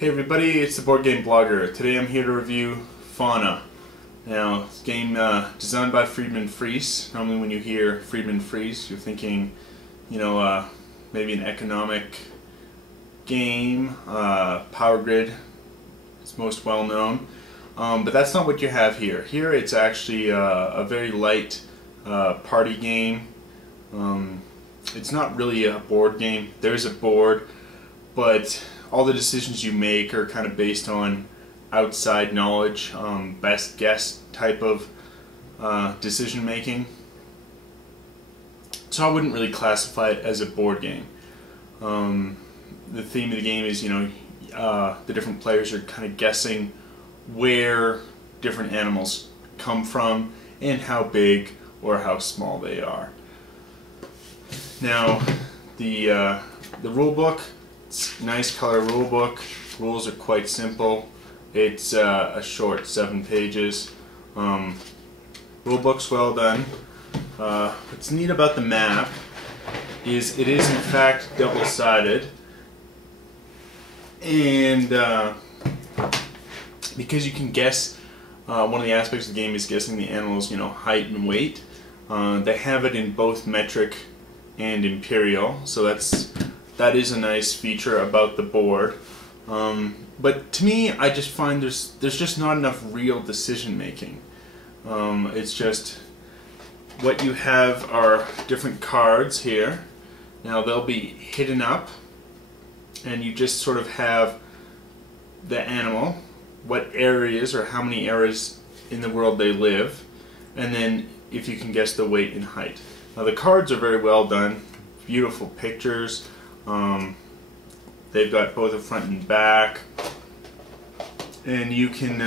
Hey everybody, it's the Board Game Blogger. Today I'm here to review Fauna. Now, it's a game designed by Friedemann Friese. Normally when you hear Friedemann Friese, you're thinking, maybe an economic game, Power Grid is most well known. But that's not what you have here. Here it's actually a very light party game. It's not really a board game. There's a board, but all the decisions you make are kind of based on outside knowledge, best guess type of decision making. So I wouldn't really classify it as a board game. The theme of the game is, the different players are kind of guessing where different animals come from and how big or how small they are. Now, the rulebook. It's a nice color rulebook. Rules are quite simple. It's a short 7 pages. Rulebook's well done. What's neat about the map is it is in fact double-sided, and because you can guess, one of the aspects of the game is guessing the animal's height and weight. They have it in both metric and imperial, so that is a nice feature about the board. But to me, I just find there's just not enough real decision making. It's just what you have are different cards here. Now they'll be hidden up, and you just sort of have the animal, what areas or how many areas in the world they live, and then if you can guess the weight and height. Now the cards are very well done, beautiful pictures. They've got both a front and back, and you can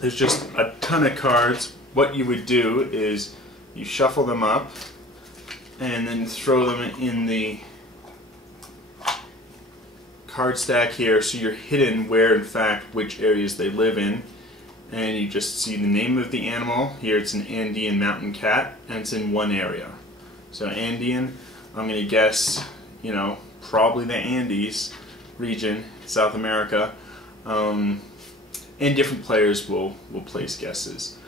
there's just a ton of cards. What you would do is you shuffle them up and then throw them in the card stack here, so you're hidden where in fact which areas they live in, and you just see the name of the animal. Here it's an Andean mountain cat, and it's in one area. So Andean, I'm going to guess, probably the Andes region, South America, and different players will place guesses.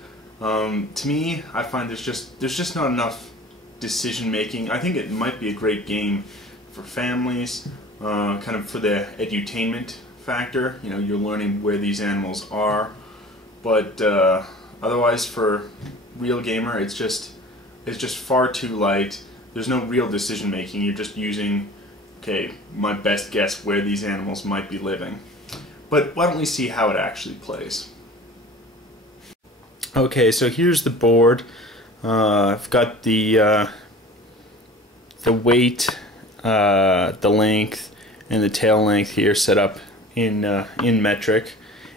To me, I find there's just not enough decision making. I think it might be a great game for families, kind of for the edutainment factor. You're learning where these animals are, but otherwise for real gamer, it's just far too light. There's no real decision making. You're just using, okay, my best guess where these animals might be living. But why don't we see how it actually plays? Okay, so here's the board. I've got the weight, the length, and the tail length here set up in metric,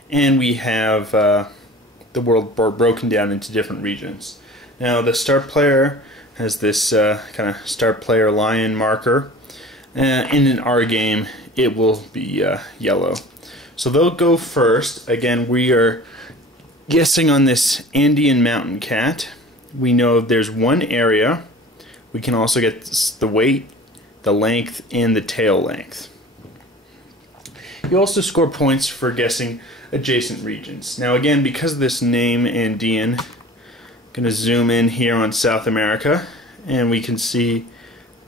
and we have the world board broken down into different regions. Now the start player has this kind of start player lion marker. In an R game, it will be yellow. So they'll go first. Again, we are guessing on this Andean mountain cat. We know there's one area. We can also get the weight, the length, and the tail length. You also score points for guessing adjacent regions. Now again, because of this name Andean, I'm going to zoom in here on South America, and we can see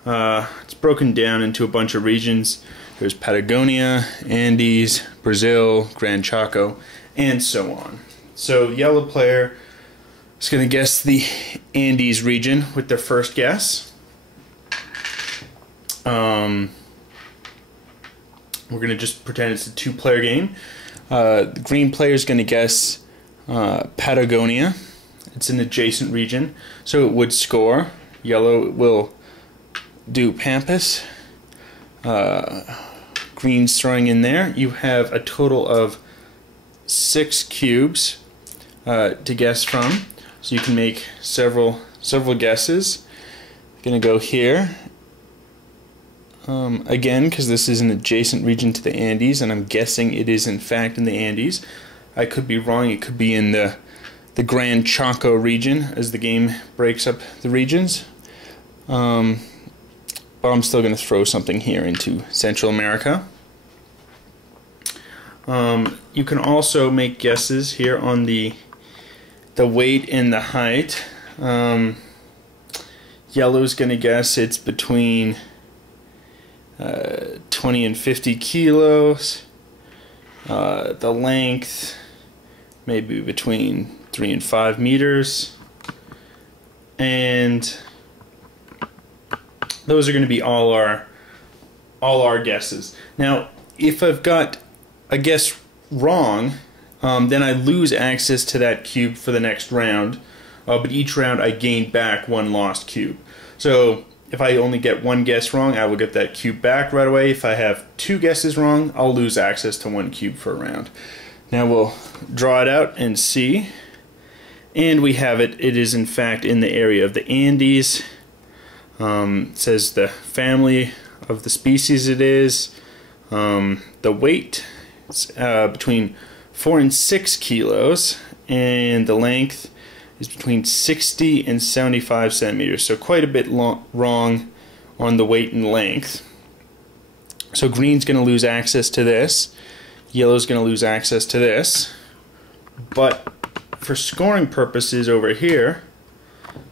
it's broken down into a bunch of regions. There's Patagonia, Andes, Brazil, Gran Chaco, and so on. So yellow player is going to guess the Andes region with their first guess. We're going to just pretend it's a two-player game. The green player is going to guess Patagonia. It's an adjacent region, so it would score. Yellow will do Pampas. Green's throwing in there. You have a total of 6 cubes to guess from, so you can make several guesses. Gonna go here again, because this is an adjacent region to the Andes, and I'm guessing it is in fact in the Andes. I could be wrong. It could be in the Gran Chaco region, as the game breaks up the regions. But I'm still going to throw something here into Central America. You can also make guesses here on the weight and the height. Yellow's going to guess it's between 20 and 50 kilos. The length maybe between 3 and 5 meters. And those are going to be all our guesses. Now, if I've got a guess wrong, then I lose access to that cube for the next round. But each round I gain back one lost cube. So if I only get one guess wrong, I will get that cube back right away. If I have 2 guesses wrong, I'll lose access to 1 cube for a round. Now we'll draw it out and see. And we have it. It is in fact in the area of the Andes. It says the family of the species it is. The weight is between 4 and 6 kilos, and the length is between 60 and 75 centimeters. So quite a bit wrong on the weight and length. So green's going to lose access to this. Yellow's going to lose access to this. But for scoring purposes over here,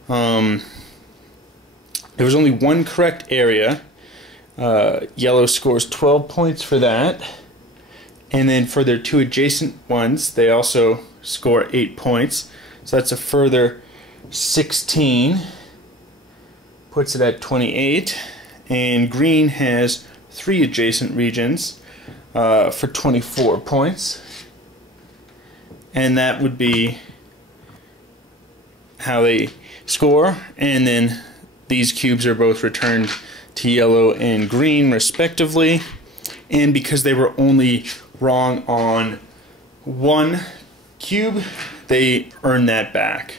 there was only one correct area. Yellow scores 12 points for that. And then for their 2 adjacent ones, they also score 8 points. So that's a further 16. Puts it at 28. And green has 3 adjacent regions for 24 points. And that would be how they score. And then these cubes are both returned to yellow and green respectively. And because they were only wrong on 1 cube, they earn that back.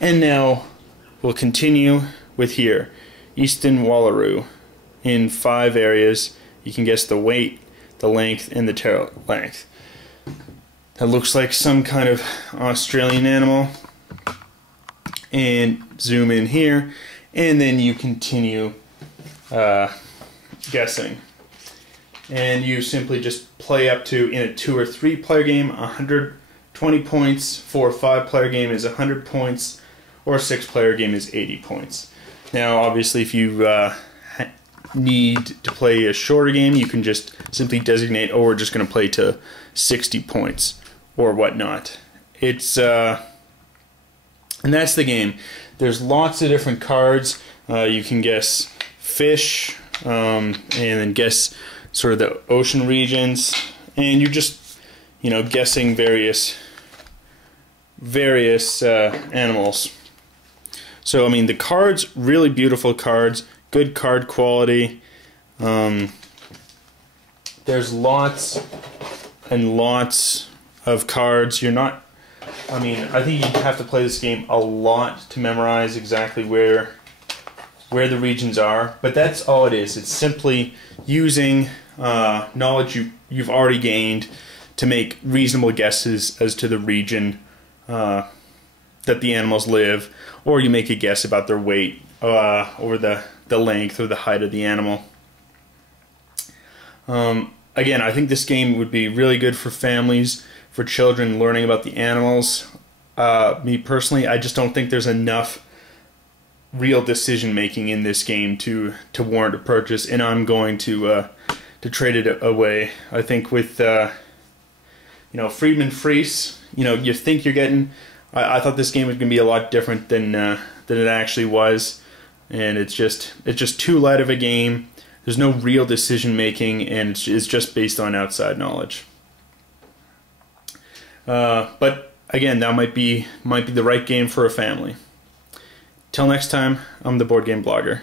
And now we'll continue with here. Easton Wallaroo. In 5 areas, you can guess the weight, the length, and the tail length. That looks like some kind of Australian animal. And zoom in here, and then you continue guessing. And you simply just play up to, in a 2 or 3 player game, 120 points. For a 5 player game is 100 points, or a 6 player game is 80 points. Now obviously if you need to play a shorter game, you can just simply designate, oh, we're just going to play to 60 points or whatnot. It's and that's the game. There's lots of different cards. You can guess fish, and then guess sort of the ocean regions, and you're just, you know, guessing various animals. So I mean, the cards, really beautiful cards, good card quality. There's lots and lots of cards. You're not, I mean, I think you have to play this game a lot to memorize exactly where the regions are, but that's all it is. It's simply using knowledge you've already gained to make reasonable guesses as to the region that the animals live, or you make a guess about their weight or the length or the height of the animal. Again, I think this game would be really good for families, for children learning about the animals. Me personally, I just don't think there's enough real decision making in this game to warrant a purchase, and I'm going to trade it away. I think with you know, Friedemann, Friese, you know, you think you're getting. I thought this game was going to be a lot different than it actually was, and it's just too light of a game. There's no real decision making, and it's just based on outside knowledge. But again, that might be the right game for a family. Till next time, I'm the Board Game Blogger.